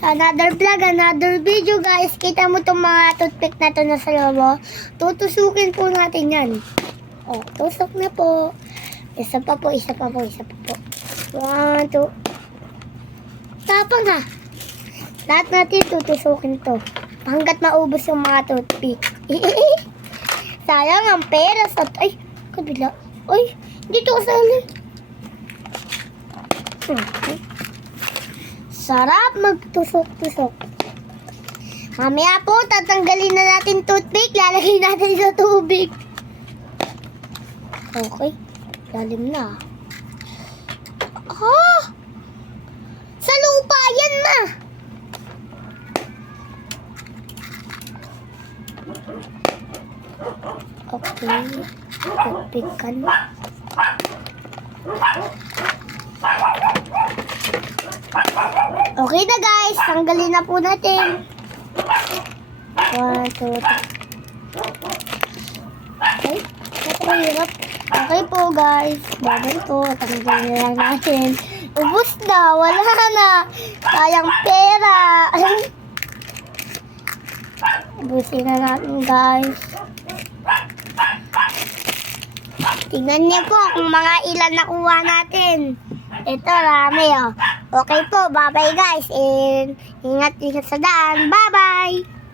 Another vlog, another video guys. Kita mo itong mga toothpick na to na sa loob. Tutusukin po natin yan. Oh, tusok na po. Isa pa po. 1, 2. Tapang ha. Lahat natin tutusukin to. Hanggat maubos yung mga toothpick. Sayang ang pera sa... Ay, kabila. Ay, dito kasali. Sarap magtusok-tusok. Mamaya po, tatanggalin na natin toothpick. Lalagay natin sa tubig. Okay. Lalim na. Ah! Sa lupa yan, ma! Okay. Toothpickan. Okay na guys, tanggalin na po natin. 1, 2, 3. Okay, napakahirap. Okay po guys, babay po, tanggalin na lang natin. Ubus na, wala na. Sayang pera. Ubusin na natin guys. Tingnan niyo po kung mga ilan nakuha natin. Ito, rami oh. Okay po, bye-bye guys. And ingat sa daan. Bye-bye!